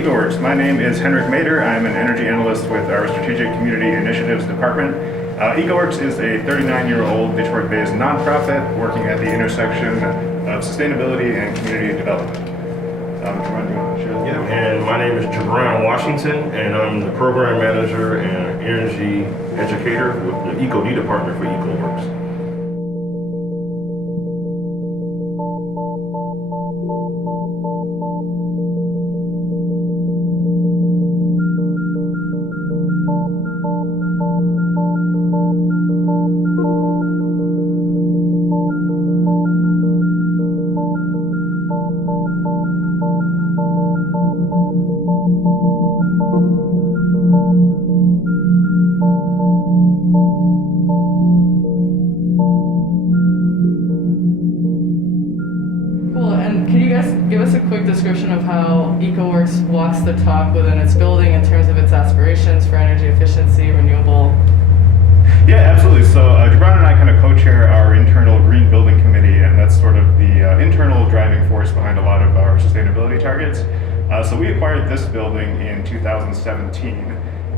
EcoWorks. My name is Henrik. I'm an energy analyst with our Strategic Community Initiatives Department. EcoWorks is a 39-year-old Detroit-based nonprofit working at the intersection of sustainability and community development. Gibran, do you want to share? Yeah, and my name is Gibran Washington, and I'm the program manager and energy educator with the EcoD department for EcoWorks. Give us a quick description of how EcoWorks walks the talk within its building in terms of its aspirations for energy efficiency, renewable. Yeah, absolutely. So Gibran and I kind of co-chair our internal Green Building Committee, and that's sort of the internal driving force behind a lot of our sustainability targets. So we acquired this building in 2017,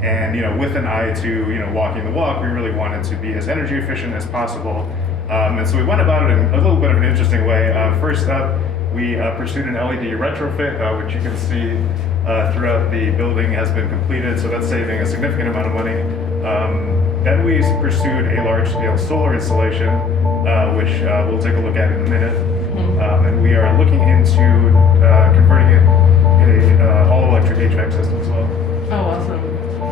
and with an eye to walking the walk, we really wanted to be as energy efficient as possible. And so we went about it in a little bit of an interesting way. First up, we pursued an LED retrofit, which you can see throughout the building has been completed, so that's saving a significant amount of money. Then we pursued a large-scale solar installation, which we'll take a look at in a minute. And we are looking into converting it a all-electric HVAC system as well. Oh, awesome.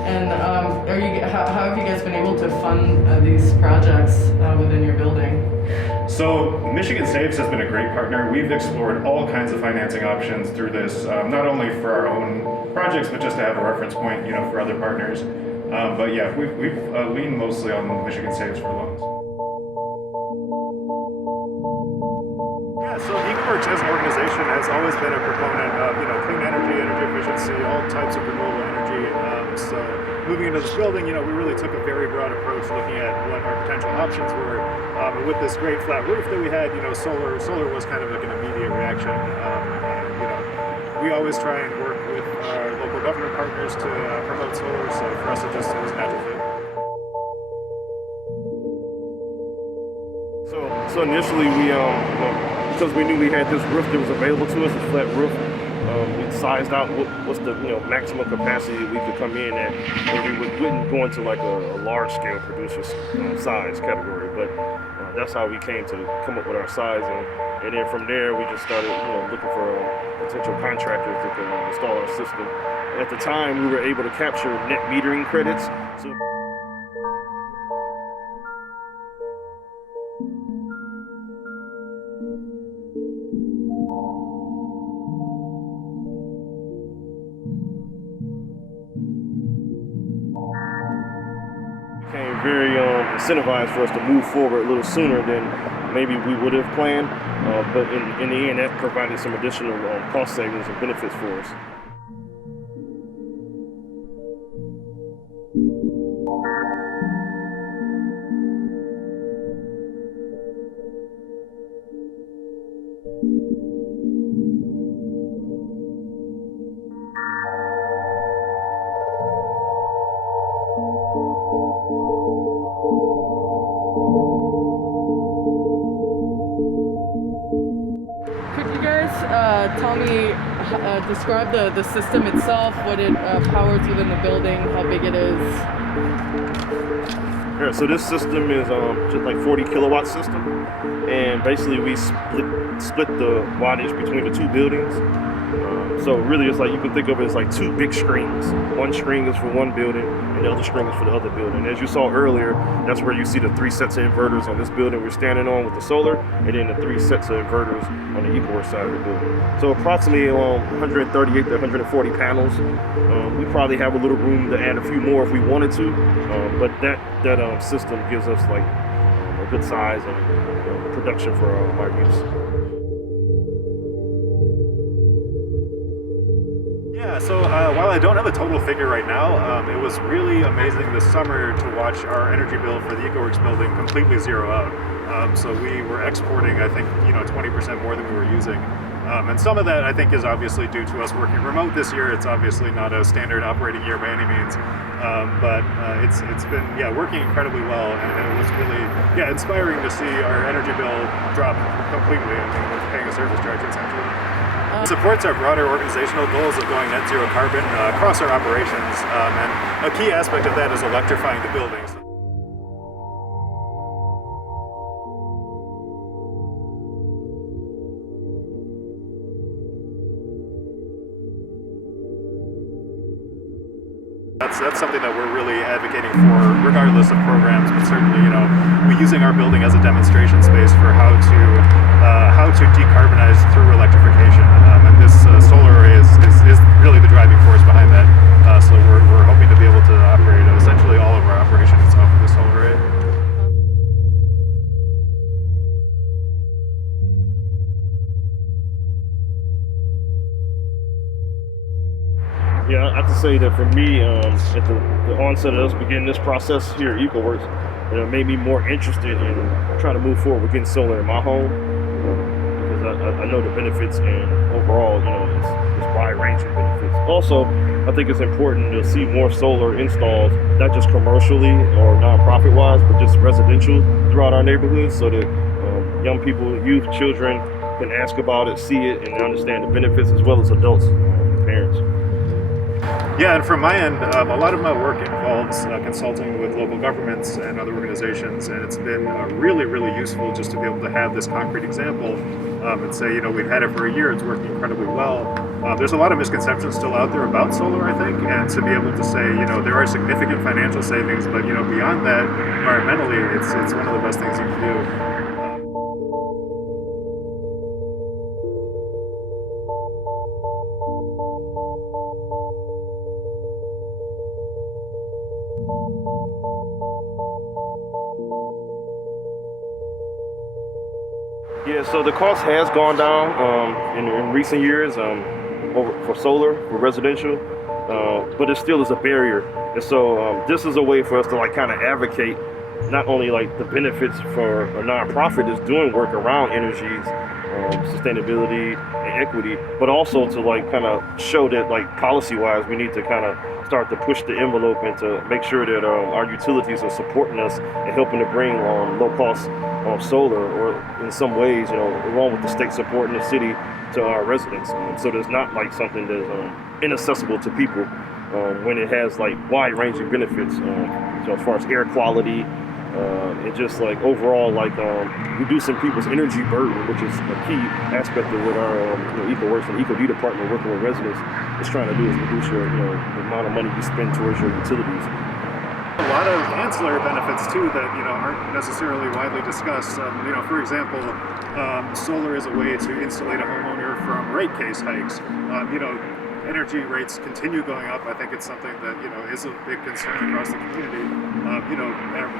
And how have you guys been able to fund these projects within your building? So Michigan Saves has been a great partner. We've explored all kinds of financing options through this, not only for our own projects, but just to have a reference point, for other partners. But yeah, we've leaned mostly on Michigan Saves for loans. Yeah, so EcoWorks as an organization has always been a proponent of clean energy, energy efficiency, all types of renewable energy. So moving into this building, we really took a very broad approach looking at what our potential options were. And with this great flat roof that we had, solar was kind of like an immediate reaction. And we always try and work with our local government partners to promote solar. So for us, it was a natural fit. So initially we because we knew we had this roof that was available to us, a flat roof. We sized out what's the maximum capacity we could come in at, and we wouldn't go into like a large scale producer size category, but that's how we came to come up with our size, and then from there we just started looking for potential contractors that could install our system. At the time, we were able to capture net metering credits. So became very incentivized for us to move forward a little sooner than maybe we would have planned, but in the end that provided some additional cost savings and benefits for us. Tell me, describe the system itself, what it powers within the building, how big it is. Yeah, so this system is just like 40 kilowatt system, and basically we split the wattage between the two buildings. So really it's like, you can think of it as like two big screens. One screen is for one building and the other screen is for the other building. As you saw earlier, that's where you see the 3 sets of inverters on this building we're standing on with the solar, and then the 3 sets of inverters on the EcoWorks side of the building. So approximately 138 to 140 panels. We probably have a little room to add a few more if we wanted to, but that system gives us like a good size and production for our use. Yeah, so while I don't have a total figure right now, it was really amazing this summer to watch our energy bill for the EcoWorks building completely zero out. So we were exporting, I think, 20% more than we were using. And some of that I think is obviously due to us working remote this year. It's obviously not a standard operating year by any means, but it's been working incredibly well, and it was really inspiring to see our energy bill drop completely. I mean, we're paying a service charge essentially. It supports our broader organizational goals of going net zero carbon across our operations, and a key aspect of that is electrifying the buildings. That's something that we're really advocating for, regardless of programs. But certainly, we're using our building as a demonstration space for how to decarbonize through electrification. And this solar array is really the driving force behind that. So we're hoping to be able to operate essentially all of our operations off of the solar array. Yeah, I have to say that for me, at the onset of us beginning this process here at EcoWorks, it made me more interested in trying to move forward with getting solar in my home, because I know the benefits, and overall, it's wide-ranging benefits. Also, I think it's important to see more solar installs, not just commercially or nonprofit-wise, but just residential throughout our neighborhoods, so that young people, youth, children can ask about it, see it, and understand the benefits, as well as adults, parents. Yeah, and from my end, a lot of my work involves consulting with local governments and other organizations, and it's been really, really useful just to be able to have this concrete example and say, we've had it for a year, it's working incredibly well. There's a lot of misconceptions still out there about solar, I think, and to be able to say, there are significant financial savings, but beyond that, environmentally, it's one of the best things you can do. Yeah, so the cost has gone down in recent years for solar, for residential, but it still is a barrier. And so this is a way for us to kind of advocate not only the benefits for a nonprofit that's doing work around energy, sustainability, and equity, but also to kind of show that policy-wise we need to kind of start to push the envelope and to make sure that our utilities are supporting us and helping to bring low-cost solar, or in some ways, along with the state supporting the city, to our residents. So there's not something that's inaccessible to people when it has wide-ranging benefits. So as far as air quality, and just overall reducing people's energy burden, which is a key aspect of what our EcoWorks and EcoD department working with residents is trying to do, is reduce the amount of money you spend towards your utilities. A lot of ancillary benefits too that aren't necessarily widely discussed. For example, solar is a way to insulate a homeowner from rate case hikes. Energy rates continue going up. I think it's something that is a big concern across the community.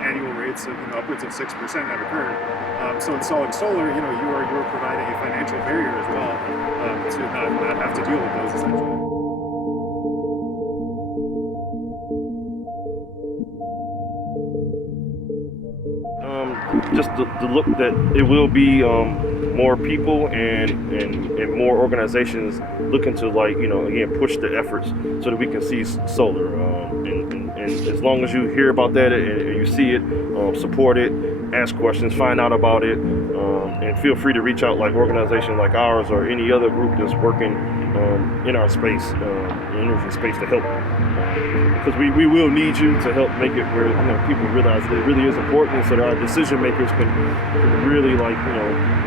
Annual rates of upwards of 6% have occurred. So installing solar, you're providing a financial barrier as well to not have to deal with those essentially. Just the look that it will be more people and more organizations looking to again push the efforts so that we can see solar, and as long as you hear about that and you see it, support it, ask questions, find out about it, and feel free to reach out organizations like ours or any other group that's working in our space, energy space, to help. Because we will need you to help make it where people realize that it really is important, so that our decision makers can really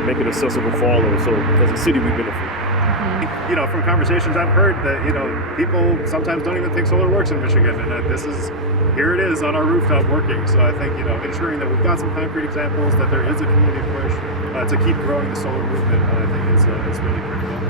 make it accessible for all of us. So as a city, we benefit. From conversations I've heard that people sometimes don't even think solar works in Michigan, and here it is on our rooftop working. So I think ensuring that we've got some concrete examples, that there is a community push to keep growing the solar movement, I think is really critical.